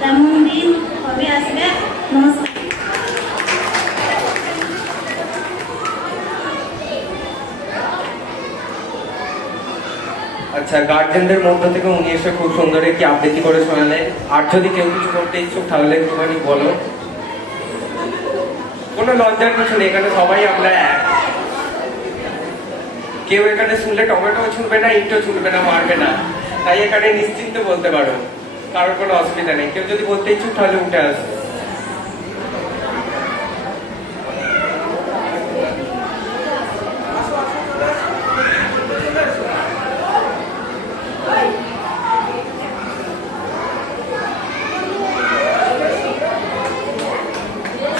তেমন দিন কবে আসবে? নমস্কার। আচ্ছা, গার্জেনদের মধ্য থেকে উনি এসে খুব সুন্দর একটি আবৃত্তি করে শোনালেন। আর যদি কেউ কিছু করতে ইচ্ছুক তাহলে একটুখানি বলো। কোনো লজ্জার কিছু নেই, এখানে সবাই আমরা এক। কেউ এখানে শুনলে টমেটো ছুটবে না, ইঁটও ছুটবে না, মারবে না, তাই এখানে নিশ্চিন্তে বলতে পারো, কারোর কোনো অসুবিধা নেই। কেউ যদি বলতে ইচ্ছুক তাহলে উঠে আস।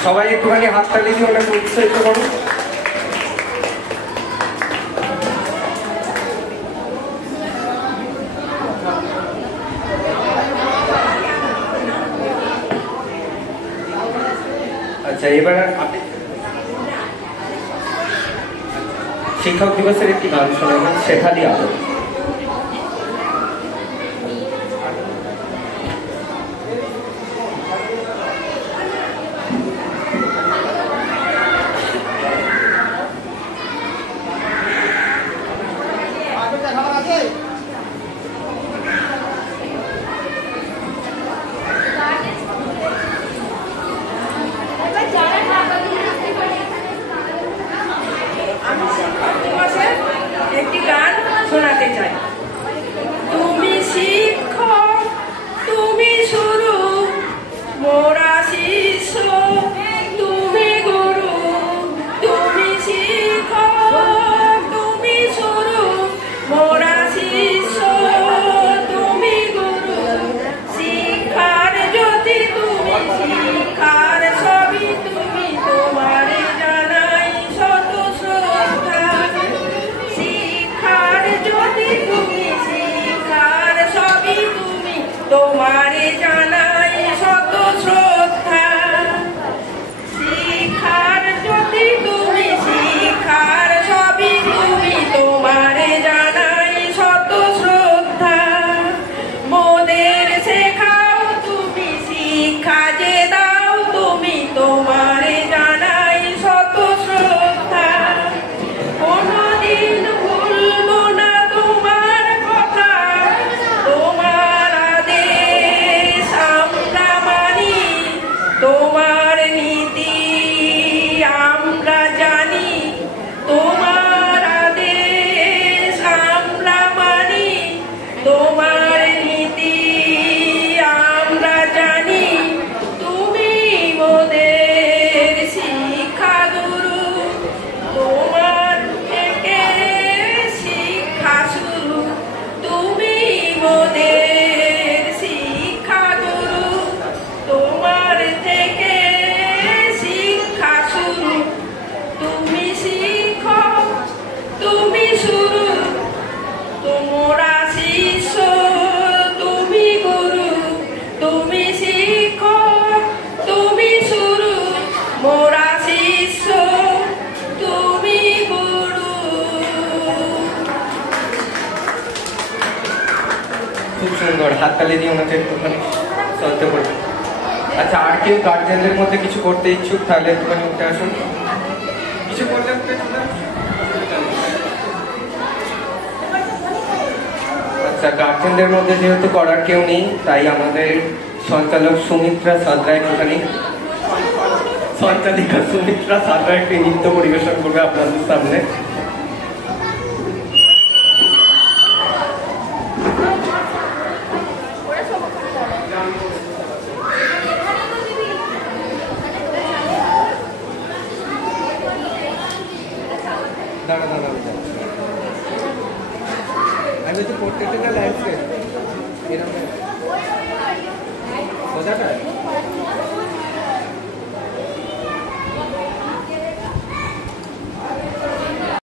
সবাই একটুখানি হাততালি দিয়ে ওনাকে উৎসাহিত করো। আচ্ছা, এবার আপনি শিক্ষক দিবসের একটি গান শোনাবেন, শেখালি আলো। একটি গান শোনাতে সুন্দর, হাততালি দিয়ে ওনাকে একটুখানি চলতে করবে। আচ্ছা, আর কেউ গার্জেনদের মধ্যে কিছু করতে ইচ্ছুক তাহলে একটুখানি উঠে আসুন। কিছু করলে উঠে চলে আসুন। আচ্ছা, গার্জেনদের মধ্যে যেহেতু করার কেউ নেই, তাই আমাদের সঞ্চালক সুমিত্রা সাদরা একটুখানি সঞ্চালিকা সুমিত্রা সাদরা একটি নৃত্য পরিবেশন করবে আপনাদের সামনে। আমি তো প্রত্যেকটা লাইফে এরকম